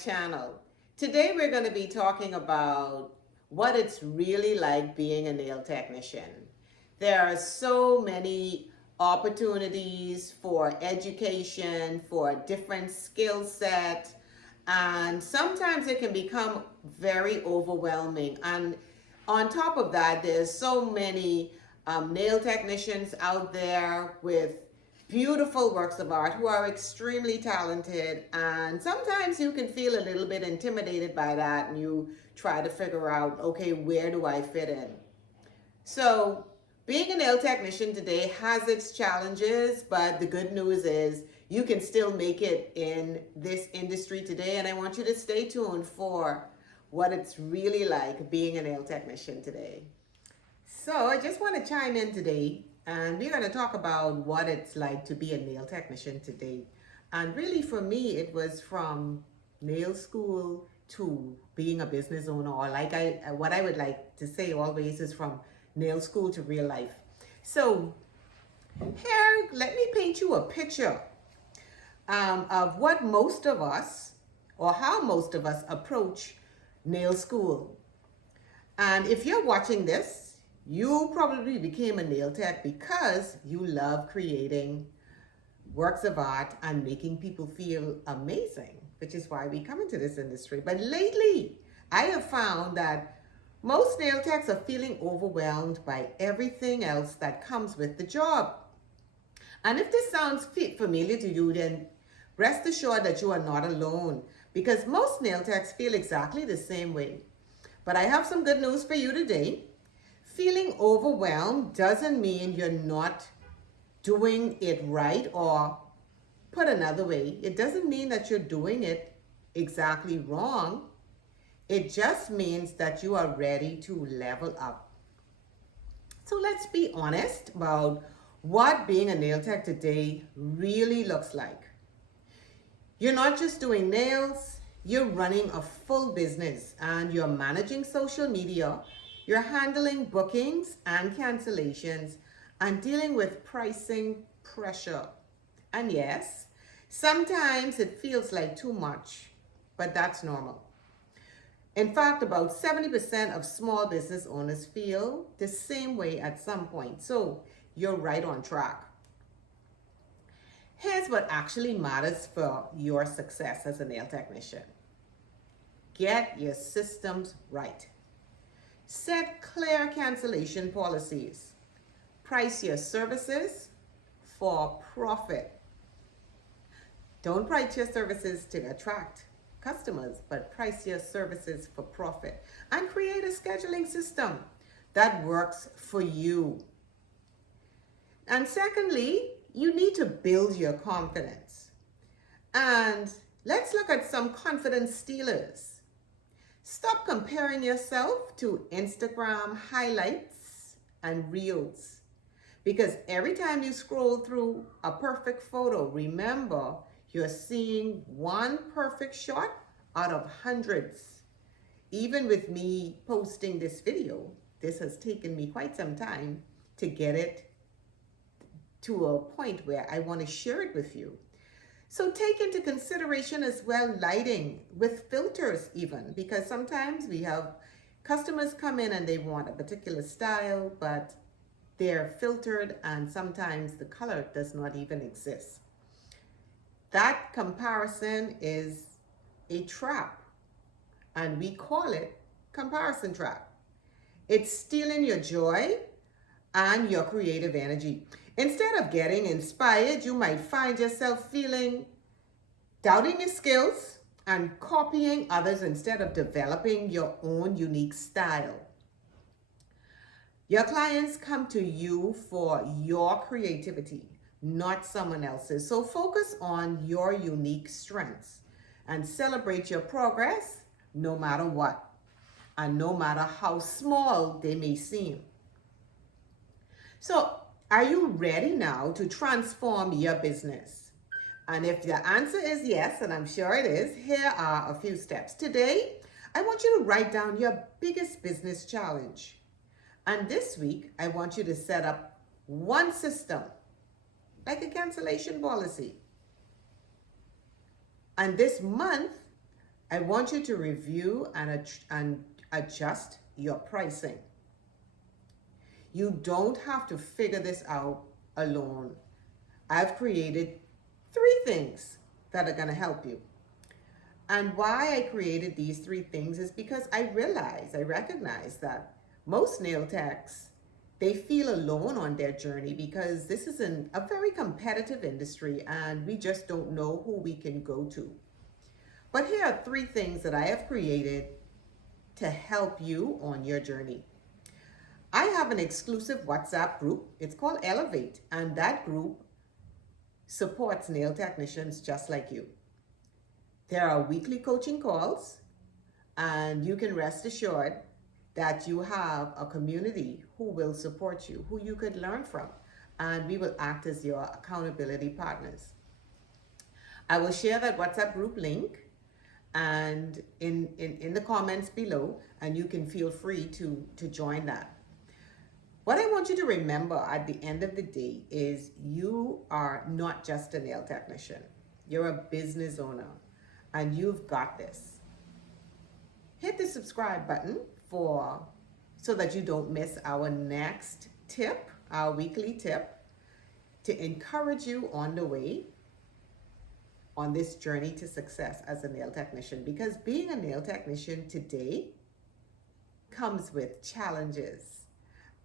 channel. Today we're going to be talking about what it's really like being a nail technician. There are so many opportunities for education, for a different skill set, and sometimes it can become very overwhelming. And on top of that, there's so many nail technicians out there with beautiful works of art who are extremely talented, and sometimes you can feel a little bit intimidated by that and you try to figure out, okay, where do I fit in? So being a nail technician today has its challenges, but the good news is you can still make it in this industry today, and I want you to stay tuned for what it's really like being a nail technician today. So I just want to chime in today, and we're going to talk about what it's like to be a nail technician today. And really for me, it was from nail school to being a business owner, or what I would like to say always is from nail school to real life. So here, let me paint you a picture of what most of us, or how most of us approach nail school. And if you're watching this, you probably became a nail tech because you love creating works of art and making people feel amazing, which is why we come into this industry. But lately, I have found that most nail techs are feeling overwhelmed by everything else that comes with the job. And if this sounds familiar to you, then rest assured that you are not alone, because most nail techs feel exactly the same way. But I have some good news for you today. Feeling overwhelmed doesn't mean you're not doing it right, or put another way, it doesn't mean that you're doing it exactly wrong. It just means that you are ready to level up. So let's be honest about what being a nail tech today really looks like. You're not just doing nails, you're running a full business, and you're managing social media. You're handling bookings and cancellations and dealing with pricing pressure. And yes, sometimes it feels like too much, but that's normal. In fact, about 70% of small business owners feel the same way at some point. So you're right on track. Here's what actually matters for your success as a nail technician. Get your systems right. Set clear cancellation policies. Price your services for profit. Don't price your services to attract customers, but price your services for profit. And create a scheduling system that works for you. And secondly, you need to build your confidence. And let's look at some confidence stealers. Stop comparing yourself to Instagram highlights and reels, because every time you scroll through a perfect photo, remember you're seeing one perfect shot out of hundreds. Even with me posting this video, this has taken me quite some time to get it to a point where I want to share it with you. So take into consideration as well lighting with filters even, because sometimes we have customers come in and they want a particular style, but they're filtered and sometimes the color does not even exist. That comparison is a trap, and we call it comparison trap. It's stealing your joy and your creative energy. Instead of getting inspired, you might find yourself doubting your skills and copying others instead of developing your own unique style. Your clients come to you for your creativity, not someone else's. So focus on your unique strengths and celebrate your progress no matter what, and no matter how small they may seem. So, are you ready now to transform your business? And if the answer is yes, and I'm sure it is, here are a few steps. Today, I want you to write down your biggest business challenge. And this week, I want you to set up one system, like a cancellation policy. And this month, I want you to review and adjust your pricing. You don't have to figure this out alone. I've created 3 things that are going to help you. And why I created these 3 things is because I recognize that most nail techs, they feel alone on their journey because this is a very competitive industry and we just don't know who we can go to. But here are 3 things that I have created to help you on your journey. I have an exclusive WhatsApp group. It's called Elevate, and that group supports nail technicians just like you. There are weekly coaching calls, and you can rest assured that you have a community who will support you, who you could learn from, and we will act as your accountability partners. I will share that WhatsApp group link and in the comments below, and you can feel free to join that. What I want you to remember at the end of the day is you are not just a nail technician. You're a business owner, and you've got this. Hit the subscribe button so that you don't miss our next tip, our weekly tip, to encourage you on the way on this journey to success as a nail technician. Because being a nail technician today comes with challenges.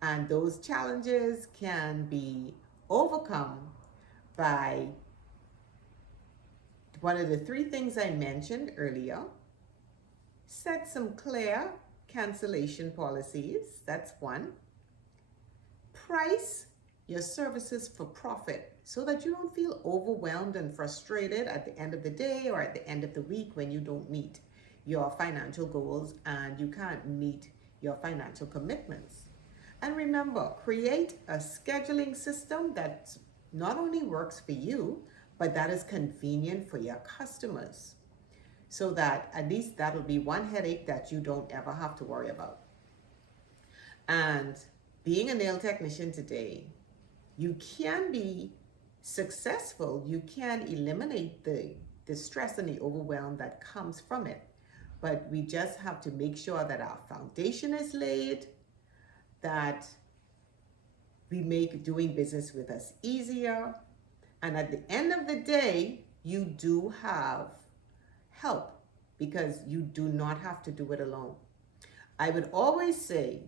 And those challenges can be overcome by one of the 3 things I mentioned earlier. Set some clear cancellation policies. That's 1. Price your services for profit so that you don't feel overwhelmed and frustrated at the end of the day or at the end of the week when you don't meet your financial goals and you can't meet your financial commitments. And remember, create a scheduling system that not only works for you, but that is convenient for your customers, so that at least that'll be one headache that you don't ever have to worry about. And being a nail technician today, you can be successful. You can eliminate the stress and the overwhelm that comes from it. But we just have to make sure that our foundation is laid, that we make doing business with us easier. And at the end of the day, you do have help because you do not have to do it alone. I would always say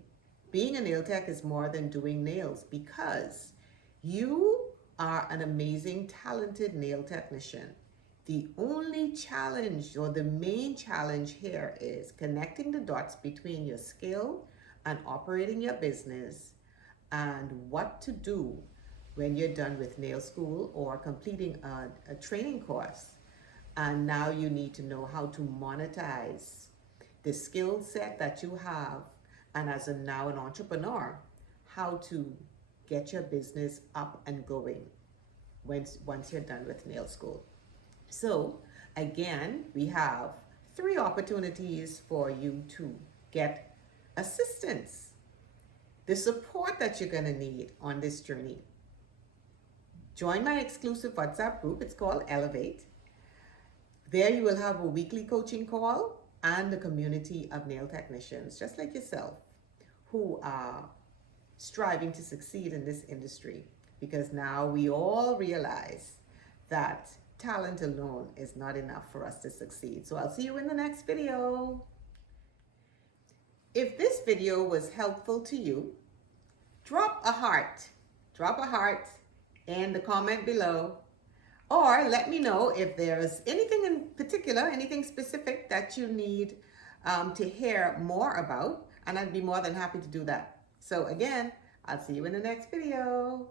being a nail tech is more than doing nails, because you are an amazing, talented nail technician. The only challenge, or the main challenge here, is connecting the dots between your skill and operating your business and what to do when you're done with nail school or completing a training course. And now you need to know how to monetize the skill set that you have, and as now an entrepreneur, how to get your business up and going once you're done with nail school. So again, we have 3 opportunities for you to get assistance, the support that you're going to need on this journey. Join my exclusive WhatsApp group. It's called Elevate. There you will have a weekly coaching call and a community of nail technicians just like yourself who are striving to succeed in this industry, because now we all realize that talent alone is not enough for us to succeed. So I'll see you in the next video. If this video was helpful to you, drop a heart in the comment below, or let me know if there's anything in particular, anything specific that you need to hear more about, and I'd be more than happy to do that. So again, I'll see you in the next video.